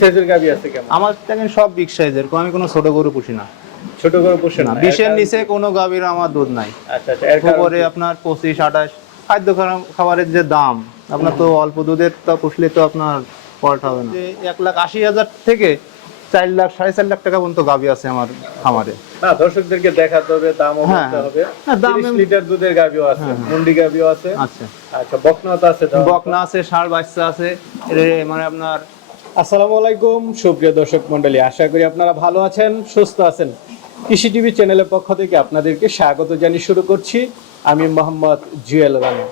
সাইজের গাবি আছে কেমন? আমার দেখেন সব বিগ সাইজের, আমি কোনো ছোট গরু পুষি না। ছোট গরু পোষেন না, না? 20 এর নিচে কোনো গাভীর আমার দুধ নাই। আচ্ছা আচ্ছা, এর কারণ উপরে কি? আপনার 25 28 খাদ্য খাবারের যে দাম, আপনার তো অল্প দুধের তো পুষলে তো আপনার পড়া হবে না। 1,80,000 থেকে 4 লাখ 4.5 লাখ টাকা পর্যন্ত গাভী আছে আমার খামারে। না, দর্শকদেরকে দেখাতে হবে, দামও বলতে হবে। না, দাম 30 লিটার দুধের গাভিও আছে, মুন্ডি গাভিও আছে। আচ্ছা আচ্ছা, বকনা তো আছে? বকনা আছে, ষাঁড় বাচ্চা আছে, মানে আপনার। আসসালামু আলাইকুম সুপ্রিয় দর্শক মণ্ডলী, আশা করি আপনারা ভালো আছেন, সুস্থ আছেন। কৃষি টিভি চ্যানেলের পক্ষ থেকে আপনাদেরকে স্বাগত জানিয়ে শুরু করছি। আমি মোহাম্মদ জুয়েল রানা।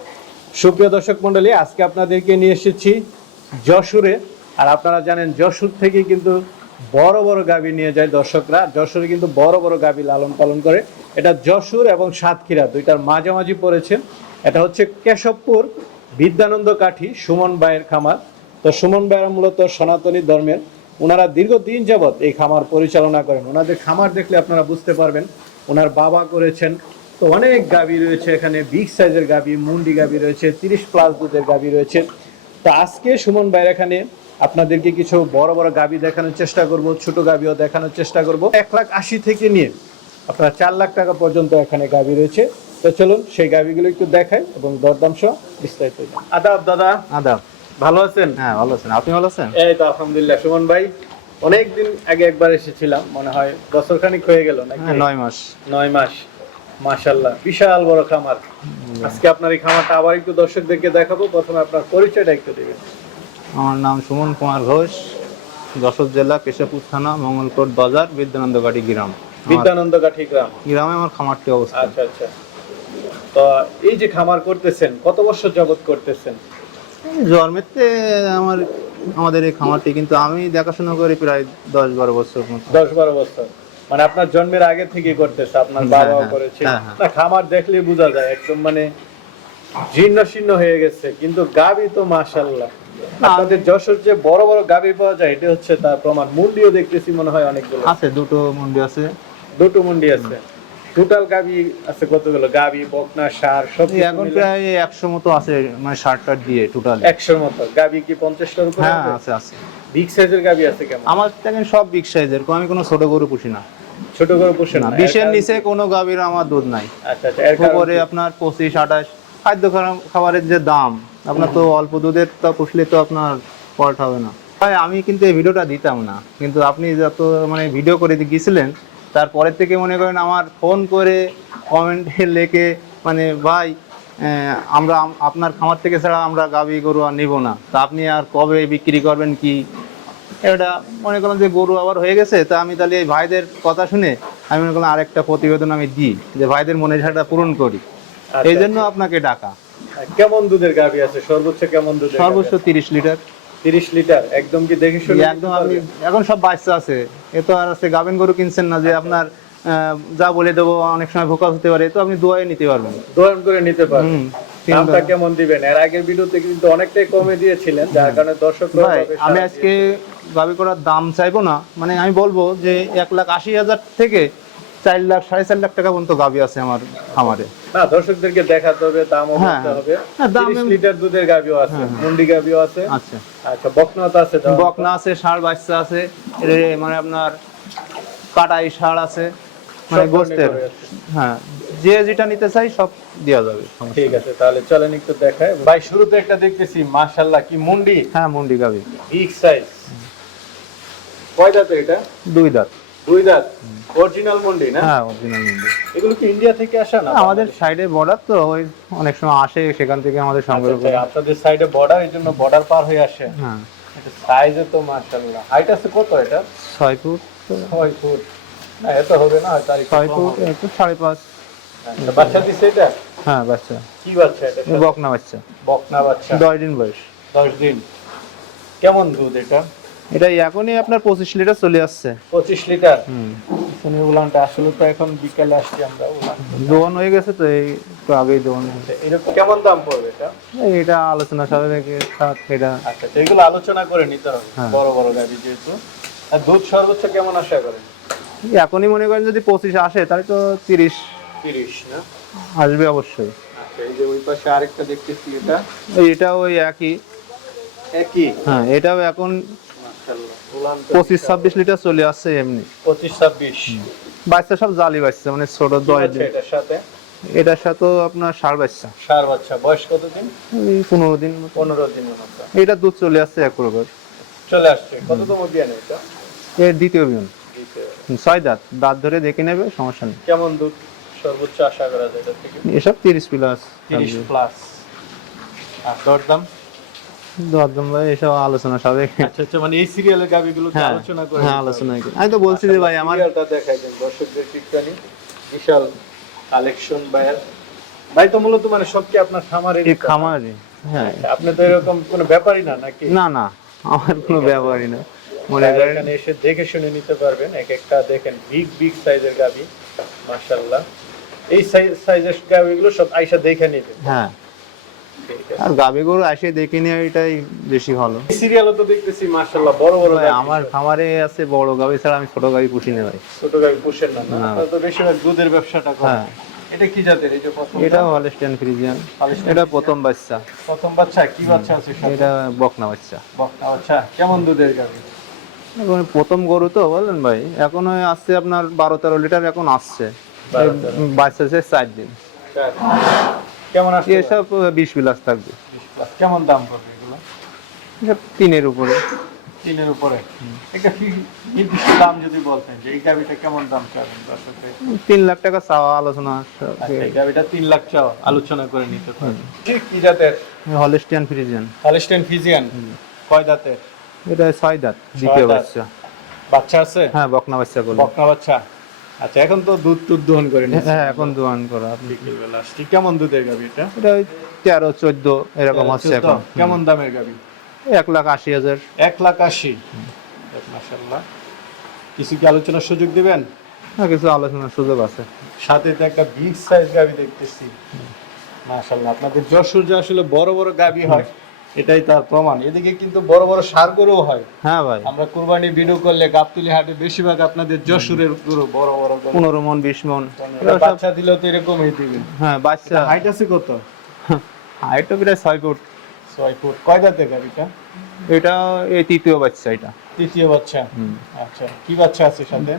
সুপ্রিয় দর্শক মণ্ডলী, আজকে আপনাদেরকে নিয়ে এসেছি যশোরে। আর আপনারা জানেন যশোর থেকে কিন্তু বড় বড় গাভী নিয়ে যায় দর্শকরা। যশোরে কিন্তু বড় বড় গাভী লালন পালন করে। এটা যশোর এবং সাতক্ষীরা দুইটার মাঝামাঝি পড়েছে। এটা হচ্ছে কেশবপুর বিদ্যানন্দ কাঠি সুমন ভাইয়ের খামার। তো সুমন ভাইয়েরা মূলত সনাতনী ধর্মের, ওনারা দীর্ঘদিন যাবৎ এই খামার পরিচালনা করেন। ওনাদের খামার দেখলে আপনারা বুঝতে পারবেন ওনার বাবা করেছেন। তো অনেক গাভী রয়েছে এখানে, বিগ সাইজের গাভী, মুন্ডি গাভী রয়েছে, 30+ দুধের গাভী রয়েছে। তো আজকে সুমন ভাইয়ের এখানে আপনাদেরকে কিছু বড় বড় গাভী দেখানোর চেষ্টা করব, ছোট গাভীও দেখানোর চেষ্টা করব। 1,80,000 থেকে নিয়ে আপনার 4 লাখ টাকা পর্যন্ত এখানে গাভী রয়েছে। তো চলুন সেই গাভীগুলো একটু দেখাই এবং দরদাম সহ বিস্তারিত। আদাব দাদা। আদাব। ভালো আছেন? হ্যাঁ ভালো আছেন, আপনি ভালো আছেন? এই তো আলহামদুলিল্লাহ। সুমন ভাই, অনেকদিন আগে একবার এসেছিলাম, মনে হয় বছরখানিক হয়ে গেল নাকি? 9 মাস। 9 মাস। মাশাআল্লাহ, বিশাল বড় খামার। আজকে আপনার এই খামারটা আবার একটু দর্শকদেরকে দেখাবো। প্রথমে আপনার পরিচয়টা একটু দিবেন। আমার নাম সুমন কুমার ঘোষ, যশোর জেলা কেশবপুর থানা মঙ্গলকোট বাজার বিদ্যানন্দকাঠি গ্রাম। বিদ্যানন্দ কাঠি গ্রাম। গ্রামে আমার খামারটি অবস্থা। আচ্ছা আচ্ছা। তো এই যে খামার করতেছেন, কত বছর যাবত করতেছেন? জন্মেতে আমাদের এই খামারটি কিন্তু আমি দেখাশোনা করি প্রায় 10-12 বছর মতো। 10-12 বছর। মানে আপনার জন্মের আগে থেকে করতেছে, আপনার বাবাও করেছে। না, খামার দেখলেই বোঝা যায় একদম মানে জীর্ণ শীর্ণ হয়ে গেছে, কিন্তু গাভী তো মাশাআল্লাহ। আপনাদের যশোর যে বড় বড় গাভী পাওয়া যায়, এটা হচ্ছে তার প্রমাণ। মুন্ডিও দেখতেছি মনে হয় অনেকগুলো আছে, দুটো মুন্ডি আছে। দুটো মুন্ডি আছে। টোটাল গাভী আছে কতগুলো? গাভী, বকনা, ষাঁড় সব এখন প্রায় 100 মতো আছে, মানে 60টা দিয়ে টোটাল 100 মতো। গাভী কি 50টার উপরে? হ্যাঁ আছে আছে। বিগ সাইজের গাভী আছে কেমন? আমার দেখেন সব বিগ সাইজের, আমি কোনো ছোট গরু পুষি না। ছোট গরু পোষেন না, না? 20 এর নিচে কোনো গাভীর আমার দুধ নাই। আচ্ছা আচ্ছা, এর কারণ উপরে কি? আপনার 25 28 খাদ্য খাবারের যে দাম, আপনার তো অল্প দুধের তো পুষলে তো আপনার পড়া হবে না। ভাই আমি কিন্তু এই ভিডিওটা দিতাম না, কিন্তু আপনি যত মানে ভিডিও করে গিয়েছিলেন, তারপরের থেকে মনে করেন আমার ফোন করে কমেন্টে লেখে মানে ভাই আমরা আপনার খামার থেকে ছাড়া আমরা গাভী গরু আর নিব না, তা আপনি আর কবে বিক্রি করবেন কি? এটা মনে করলাম যে গরু আবার হয়ে গেছে, তা আমি তাহলে এই ভাইদের কথা শুনে আমি মনে করলাম আরেকটা প্রতিবেদন আমি দিই, যে ভাইদের মনের ইচ্ছাটা পূরণ করি। এই জন্য আপনাকে ডাকা। কেমন দুধের গাভী আছে? সর্বোচ্চ কেমন দুধের? সর্বোচ্চ 30 লিটার। 30 লিটার। একদম কি দেখে শুনে? একদম। আপনি এখন সব বাচ্চা আছে, এ তো আর আছে গাভিন গরু কিনছেন না যে আপনার যা বলে দেবো অনেক সময় ভোকাস হতে পারে, তো আপনি দোয়াই নিতে পারবেন, দোয়ান করে নিতে পারবেন। দামটা কেমন দিবেন? এর আগের ভিডিওতে কিন্তু অনেকটাই কমে দিয়েছিলেন, যার কারণে দর্শক ভাই আমি আজকে গাভী করার দাম চাইবো না, মানে আমি বলবো যে 1,80,000 থেকে 4 লাখ 4.5 লাখ টাকা পর্যন্ত গাভী আছে আমার খামারে। না, দর্শকদেরকে দেখাতে হবে, দামও বলতে হবে। 30 লিটার দুধের গাভীও আছে, মুন্ডি গাভীও আছে। আচ্ছা আচ্ছা, বকনা তো আছে? বকনা আছে, ষাঁড় বাচ্চা আছে, মানে আপনার কাটাই ষাঁড় আছে, মানে গোস্তের। হ্যাঁ, যে যেটা নিতে চাই সব দেওয়া যাবে। ঠিক আছে, তাহলে চলেন একটু দেখাই। ভাই শুরুতে একটা দেখতেছি, মাশাআল্লাহ, কি মুন্ডি! হ্যাঁ মুন্ডি গাভী, বিগ সাইজ। কয় দাঁত এটা? 2 দাঁত। 2 দাঁত। অরিজিনাল মুন্ডি না? হ্যাঁ অরিজিনাল মুন্ডি। এগুলো কি ইন্ডিয়া থেকে আসা না? আমাদের সাইডে বর্ডার তো, ওই অনেক সময় আসে, সেখান থেকে আমাদের সংগ্রহ করে। আপনাদের সাইডে বর্ডার, এই জন্য বর্ডার পার হয়ে আসে। হ্যাঁ। এটা সাইজে তো মাশাআল্লাহ। হাইট আছে কত এটা? 6 ফুট। 6 ফুট না, এত হবে না, 6 ফুট একটু 5.5। আচ্ছা, বাচ্চা দিছে এটা? হ্যাঁ বাচ্চা। কি বাচ্চা এটা? বকনা বাচ্চা। বকনা বাচ্চা। 10 দিন বয়স। 10 দিন। কেমন দুধ এটা? এটা এখনই আপনার 25 লিটার চলে আসছে। 25 লিটার। শুনি উলানটা আসলে তো এখন বিকালে আসছি আমরা, উলান দোয়ান হয়ে গেছে তো, এই তো আগেই দোয়ান হয়েছে। এরকম কেমন দাম পড়বে এটা? এটা আলোচনা সাপেক্ষে এটা। আচ্ছা, এগুলো আলোচনা করে নিতে হবে, বড় বড় গাড়ি যেহেতু। আর দুধ সর্বোচ্চ কেমন আশা করেন? এখনই মনে করেন যদি 25 আসে তাহলে তো 30 না আসবে অবশ্যই। আচ্ছা, এই যে ওই পাশে আরেকটা দেখতেছি, এটা এটাও ওই একই। একই? হ্যাঁ এটাও এখন মাশাআল্লাহ। উলান তো 25-26 লিটার চলে আসছে এমনি। 25-26। বাচ্চা সব জালি বাচ্চা, মানে ছোট 10 আচ্ছা, দিন। এটার সাথে এটার সাথেও আপনার ষাঁড় বাচ্চা, ষাঁড় বাচ্চা, বয়স কতদিন? এই 15 দিন মতো। 15 দিনের মতো এটা দুধ চলে আসছে এক প্রকার। চলে আসছে। কততম বিয়ান এটা? এর দ্বিতীয় বিয়ন, দ্বিতীয়। 6 দাঁত, দাঁত ধরে দেখে নেবে, সমস্যা নেই। কেমন দুধ সর্বোচ্চ আশা করা যায় এটা থেকে? এসব 30 প্লাস। 30 প্লাস। আর দরদাম? দরদাম ভাই এসব আলোচনা সবে। আচ্ছা আচ্ছা, মানে এই সিরিয়ালের গাবিগুলো হ্যাঁ আলোচনা করে হ্যাঁ, আলোচনা করি। আমি তো বলছি যে ভাই আমার সিরিয়ালটা দেখাই দেন দর্শকদের ঠিকঠানি। বিশাল কালেকশন ভাই তো মূলত মানে সব কি আপনার খামারের? এই খামারে, হ্যাঁ। আপনি তো এরকম কোনো ব্যাপারই না নাকি? না না, আমার কোনো ব্যাপারই না, মনে করেন। এখানে এসে দেখে শুনে নিতে পারবেন। এক একটা দেখেন বিগ সাইজের গাবি, মাশাআল্লাহ। এই সাইজের গাবিগুলো সব আইসা দেখে নেবেন। হ্যাঁ, ঠিক আছে। আর গাভী গরু আসে দেখে নিয়ে এটাই বেশি ভালো। এই সিরিয়ালও তো দেখতেছি মাশাআল্লাহ বড় বড় ভাই গাভী। আমার খামারে আছে বড় গাভী ছাড়া আমি ছোট গাভী পুষি না ভাই। ছোট গাভী পোষেন না? না। আপনারা তো বেশিরভাগ দুধের ব্যবসাটা করেন। হ্যাঁ। এটা কি জাতের? এই যে প্রথম এটা হলস্টিয়ান ফ্রিজিয়ান, Holstein এটা প্রথম বাচ্চা। প্রথম বাচ্চা, কি বাচ্চা আছে সাথে? এটা বকনা বাচ্চা। বকনা বাচ্চা। কেমন দুধের গাভী? এখন প্রথম গরু তো বলেন ভাই, এখন আসছে আপনার 12-13 লিটার এখন আসছে। 12-13 বাচ্চা আছে 4 দিন। চার। কেমন আসছে? এসব 20 প্লাস থাকবে। 20 প্লাস। কেমন দাম পড়বে এগুলো? এসব 3-এর উপরে। 3-এর উপরে। একটা নির্দিষ্ট দাম যদি বলতেন যে এই গাভীটা কেমন দাম চাবেন দর্শকদের? 3 লাখ টাকা চাওয়া আলোচনা। আচ্ছা, এই গাভীটা 3 লাখ চাও, আলোচনা করে নিতে পারবেন। কি জাতের? Holstein Friesian. Holstein Friesian. কয় দাঁতের? এটা 6 দাঁত, দ্বিতীয় দাঁত। বাচ্চা। বাচ্চা আছে? হ্যাঁ, বকনা বাচ্চা গুলো। বকনা বাচ্চা। আচ্ছা, এখন তো দুধ দোহন করে নিচ্ছে। হ্যাঁ, এখন দোয়ান করা আপনি। বিকেলবেলা আসছি। কেমন দুধের গাভী এটা? এটা ওই 13-14 এরকম হচ্ছে 14 এখন। কেমন দামের গাভী? 1,80,000। 1,80,000। মাশাআল্লাহ। কিছু কি আলোচনার সুযোগ দিবেন? হ্যাঁ, কিছু আলোচনার সুযোগ আছে। সাথে তো একটা বিগ সাইজ গাভী দেখতেছি। মাশাআল্লাহ, আপনাদের যশোর যে আসলে বড় বড় গাভী হয় এটাই তার প্রমাণ। এদিকে কিন্তু বড় বড় ষাঁড় গরুও হয়। হ্যাঁ ভাই, আমরা কুরবানি ভিডিও করলে গাবতলী হাটে বেশিরভাগ আপনাদের যশোরের গরু বড় বড় গরু। 15 মন 20 মন। এটা বাচ্চা দিলেও তো এরকমই দিবেন। হ্যাঁ, বাচ্চা হাইট আছে কত? হাইট তো প্রায় 6 ফুট। 6 ফুট। কয় দাঁতের গাভীটা? এটা এই তৃতীয় বাচ্চা এটা। তৃতীয় বাচ্চা। আচ্ছা, কি বাচ্চা আছে সাথে?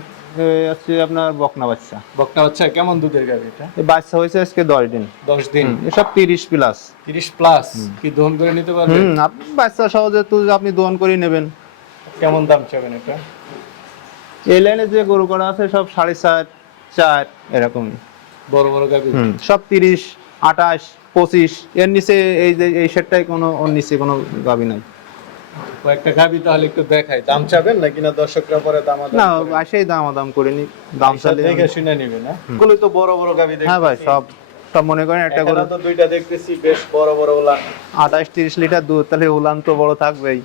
এই আছে আপনার বকনা বাচ্চা। বকনা বাচ্চা। কেমন দুধের গাভী এটা? এই বাচ্চা হয়েছে আজকে 10 দিন। 10 দিন। এসব 30 প্লাস। 30 প্লাস। কি দহন করে নিতে পারবেন? আপনি বাচ্চা সহজে তো আপনি দোয়ান করে নেবেন। কেমন দাম চাবেন এটা? এই লাইনে যে গরু করা আছে সব 4.5, 4 এরকমই। বড় বড় গাভী। সব 30, 28, 25 এর নিচে এই যে এই সেটটাই কোনো ওর নিচে কোনো গাবি নাই। কয়েকটা গাভী তাহলে একটু দেখাই। দাম চাবেন নাকি না দর্শকরা পরে দাম না, আসেই দাম করে নি, দাম চাইলে। দেখে শুনে নেবেন না? এগুলো তো বড় বড় গাভী দেখতেছি। হ্যাঁ ভাই, সব সব মনে করেন একটা গরু এখানে তো দুইটা দেখতেছি বেশ বড় বড় উলান। 28-30 লিটার দুধ, তাহলে উলান তো বড় থাকবেই।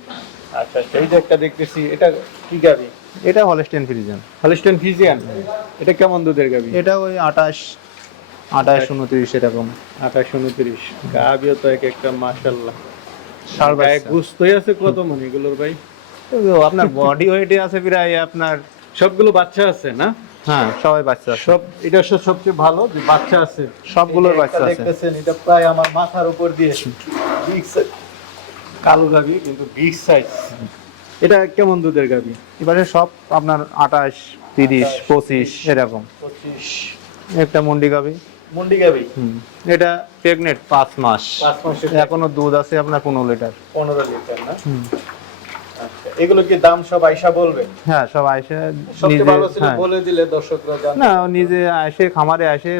আচ্ছা, এই যে একটা দেখতেছি, এটা কি গাভী? এটা হলস্টিয়ান ফ্রিজিয়ান। Holstein Friesian. এটা কেমন দুধের গাভী? এটা ওই 28, 29 এরকম। 28-29। গাভীও তো এক একটা মাশাআল্লাহ। ষাঁড় গায়ে বাচ্চা। গোস্তই আছে কত মন এগুলোর ভাই? তো আপনার বডি ওয়েটে আছে প্রায় আপনার। সবগুলো বাচ্চা আছে না? হ্যাঁ, সবাই বাচ্চা আছে। সব এটা সবচেয়ে ভালো যে বাচ্চা আছে। সবগুলোর এই যে বাচ্চা একটা আছে। দেখতেছেন, এটা প্রায় আমার মাথার উপর দিয়ে বিগ সাইজ কালো গাভী, কিন্তু বিগ সাইজ। এটা কেমন দুধের গাভী? এবারে সব আপনার 28, 30, 25 এরকম। 25। একটা মন্ডি গাবি। মুন্ডি গাভী। এটা প্রেগনেন্ট 5 মাস। 5 মাসের। এখনো দুধ আছে আপনার 15 লিটার। 15 লিটার না? আচ্ছা, এগুলো কি দাম সব আয়শা বলবে? হ্যাঁ, সব আইসে সবচেয়ে নিজে। ভালো ছিল হ্যাঁ। বলে দিলে দর্শকরা জানবে। না, ও নিজে আসে খামারে আসে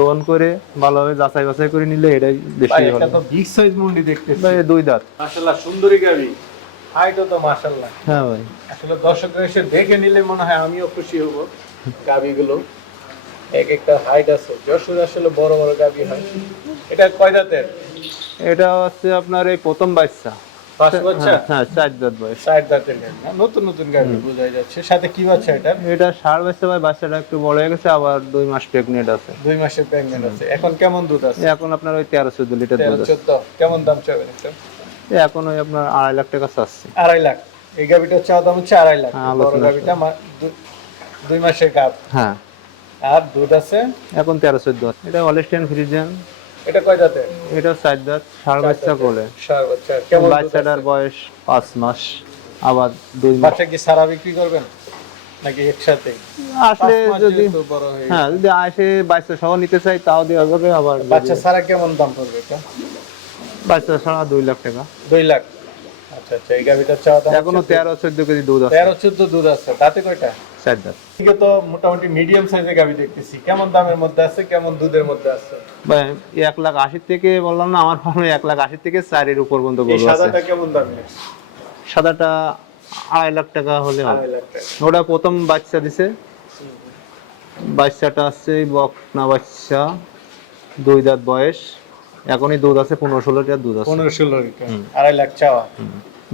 দোন করে ভালোভাবে যাচাই বাছাই করে নিলে এটাই বেশি ভাই, ভালো। এটা তো বিগ সাইজ মুন্ডি দেখতেছি। ভাই 2 দাঁত। মাশাআল্লাহ, সুন্দরী গাভী। হাইটও তো মাশাআল্লাহ। হ্যাঁ ভাই, আসলে দর্শকরা এসে দেখে নিলে মনে হয় আমিও খুশি হব। গাভীগুলো এক একটা হাইট আছে। যশোর আসলে বড় বড় গাভী হয়। এটা কয় দাঁতের? এটা হচ্ছে আপনার এই প্রথম বাচ্চা। ফার্স্ট বাচ্চা। হ্যাঁ, 4 দাঁত বয়স। 60 দাঁতের গাভী না? নতুন নতুন গাভী বোঝাই যাচ্ছে। সাথে কি বাচ্চা এটা? এটা ষাঁড় বাচ্চা ভাই, বাচ্চাটা একটু বড় হয়ে গেছে, আবার 2 মাস প্রেগনেন্ট আছে। 2 মাসের প্রেগন্যান্ট আছে। এখন কেমন দুধ আছে? এখন আপনার ওই 13-14 লিটার দুধ আছে। 13-14। কেমন দাম চাবেন এটা? এখন ওই আপনার 2.5 লাখ টাকা চাচ্ছি। 2.5 লাখ। এই গাভীটার চাওয়া দাম হচ্ছে 2.5 লাখ। হ্যাঁ, বড় আলোচনা গাভীটা 2 মাসের গাভ। হ্যাঁ, আর দুধ আছে? এখন 13-14। এটা হলস্টিয়ান ফ্রিজিয়ান। এটা কয় দাঁতের? এটা 4 দাঁত, ষাঁড় বাচ্চা কোলে। ষাঁড় বাচ্চা। কেমন দুধ আছে? বাচ্চাটার বয়স 5 মাস। আবার 2 মাস বাচ্চা কি সারা বিক্রি করবেন নাকি একসাথে? আসলে 5 মাস যদি যেহেতু বড় হয়ে হ্যাঁ যদি আসে বাচ্চা সহ নিতে চাই তাও দেওয়া যাবে, আবার যদি বাচ্চা সারা কেমন দাম পড়বে এটা? বাচ্চা ছাড়া 2 লাখ টাকা। 2 লাখ। আচ্ছা আচ্ছা, এই গাভিটার চাওয়া দাম এখনো 13-14 কেজি দুধ আছে। 13-14 দুধ আছে। দাঁতে কয়টা? 4 দাঁত। এদিকে তো মোটামুটি মিডিয়াম সাইজের গাভি দেখতেছি। কেমন দামের মধ্যে আছে, কেমন দুধের মধ্যে আছে? ভাই 1,80,000 থেকে বললাম না, আমার ফার্মে 1,80,000 থেকে 4 এর উপর পর্যন্ত এই গরু আছে। সাদাটা কেমন দামের? সাদাটা 2.5 লাখ টাকা হলে হবে। 2.5 লাখ টাকা। ওটা প্রথম বাচ্চা দিছে, বাচ্চাটা আসছে বকনা বাচ্চা, 2 দাঁত বয়স, এখনই দুধ আছে 15-16 লিটার দুধ আছে। 15-16 লিটার। 2.5 লাখ চাওয়া।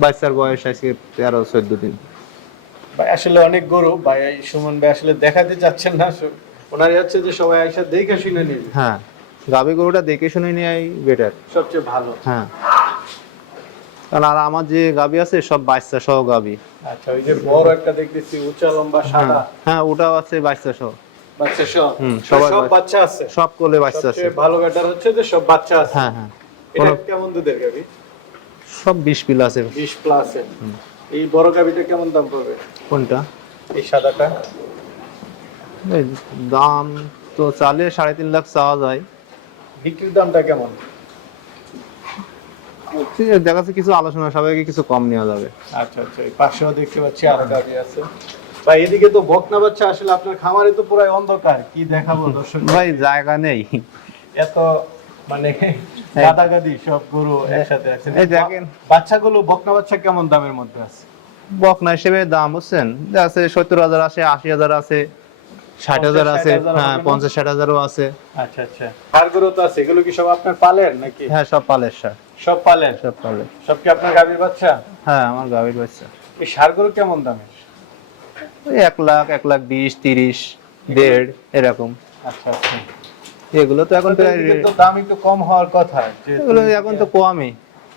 বাচ্চার বয়স আজকে 13-14 দিন। ভাই আসলে অনেক গরু ভাই, এই সুমন ভাই আসলে দেখাতে চাচ্ছেন না, ওনার হচ্ছে যে সবাই আইসা দেখে শুনে নিবে, হ্যাঁ, গাভী গরুটা দেখে শুনে নেওয়াই বেটার। সবচেয়ে ভালো। হ্যাঁ, কারণ আর আমার যে গাভী আছে সব বাচ্চা সহ গাভী। আচ্ছা, ওই যে বড় একটা দেখতেছি উঁচা লম্বা সাদা, হ্যাঁ ওটাও আছে বাচ্চা সহ। বাচ্চা সহ? সবার সব বাচ্চা। বাচ্চা আছে? সব কোলে বাচ্চা আছে। সবচেয়ে ভালো ব্যাটার হচ্ছে যে সব বাচ্চা আছে। হ্যাঁ হ্যাঁ, এটা কেমন দুধের গাভি? সব 20 পিল আছে। 20 প্লাস। এই বড় গাভিটা কেমন দাম পড়বে? কোনটা? এই সাদাটা? এই দাম তো চালে 3.5 লাখ চাওয়া যায়। বিক্রির দামটা কেমন? দেখা যাচ্ছে কিছু আলোচনা সবাইকে কিছু কম নেওয়া যাবে। আচ্ছা আচ্ছা, এই পাশেও দেখতে পাচ্ছি আরো গাভি আছে। ভাই এদিকে তো বকনা বাচ্চা, আসলে আপনার খামারে তো পুরো অন্ধকার, কি দেখাবো দর্শক? ভাই জায়গা নেই, এত মানে গাদাগাদি সব গরু একসাথে আছে। এই দেখেন। বাচ্চাগুলো বকনা বাচ্চা কেমন দামের মধ্যে আছে? বকনা হিসেবে দাম বুঝছেন, আছে 70,000 আছে, 80,000 আছে, 60,000 আছে, 50-60,000 হ্যাঁ হবে না? 50-60,000ও আছে। আচ্ছা আচ্ছা, আর গরু তো আছে, এগুলো কি সব আপনার পালের নাকি? হ্যাঁ সব পালের সার, সব পালের? সব পালের। সব কি আপনার গাভীর বাচ্চা? হ্যাঁ আমার গাভীর বাচ্চা। এই ষাঁড় গরু কেমন দামের? ওই 1 লাখ, 1,20,000, 30, 1.5 এরকম। আচ্ছা আচ্ছা, এগুলো তো এখন প্রায় এদিকে তো দাম একটু কম হওয়ার কথা, এগুলো এখন তো কমই।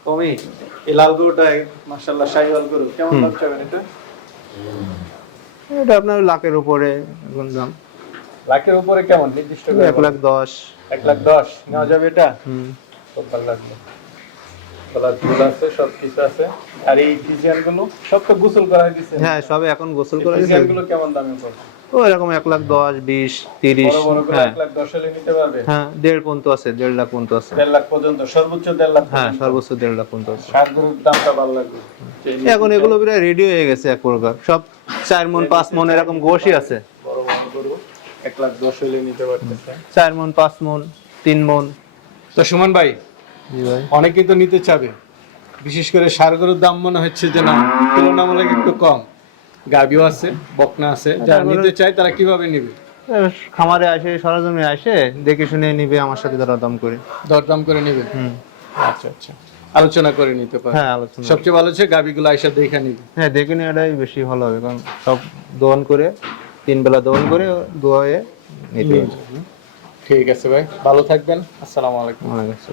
কমই। এই লাল গরুটা মাশাআল্লাহ শাহিওয়াল গরু, কেমন দাম চাবেন এটা? এটা আপনার লাখের উপরে এখন দাম। লাখের উপরে কেমন নির্দিষ্ট করে? 1,10,000। 1,10,000 নেওয়া যাবে এটা? হুম। খুব ভালো লাগলো। গলার ঝুল আছে, সব কিছু আছে। আর এই ফিজিয়ান গুলো সব তো গোসল করা হয়েছে? হ্যাঁ সবে এখন গোসল করে ফিজিয়ান গুলো কেমন দামে পড়বে? ও এরকম 1,10,000, 20, 30। বড় বড় করে হ্যাঁ 1,10,000 হলে নিতে পারবে? হ্যাঁ 1.5 পর্যন্ত আছে, 1.5 লাখ পর্যন্ত আছে। 1.5 লাখ পর্যন্ত, সর্বোচ্চ 1.5 লাখ হ্যাঁ পর্যন্ত। সর্বোচ্চ 1.5 লাখ পর্যন্ত আছে। ষাঁড় গরুর দামটা ভালো লাগবে। এখন এগুলো প্রায় রেডি হয়ে গেছে এক প্রকার, সব 4 মণ 5 মণ এরকম গোশই আছে। বড় বড় গরু 1,10,000 হলে নিতে পারতেছে। 4 মণ 5 মণ 3 মণ। তো সুমন ভাই, জি ভাই। অনেকেই তো নিতে চাবে, বিশেষ করে ষাঁড় গরুর দাম মনে হচ্ছে যে না তুলনামূলক একটু কম, গাভীও আছে, বকনা আছে, যারা নিতে চায় তারা কিভাবে নিবে? খামারে আসে, সরজমিনে আসে দেখে শুনে নিবে, আমার সাথে দরদাম করে। দরদাম করে নিবে? আচ্ছা আচ্ছা, আলোচনা করে নিতে পারে। হ্যাঁ আলোচনা। সবচেয়ে ভালো হচ্ছে গাভীগুলো আইসা দেখে নিবে। হ্যাঁ দেখে নেওয়াটাই বেশি ভালো হবে, কারণ সব দহন করে 3 বেলা দহন করে দোয়ে নিতে হবে। ঠিক আছে ভাই, ভালো থাকবেন। আসসালামু আলাইকুম। ওয়ালাইকুম আসসালাম।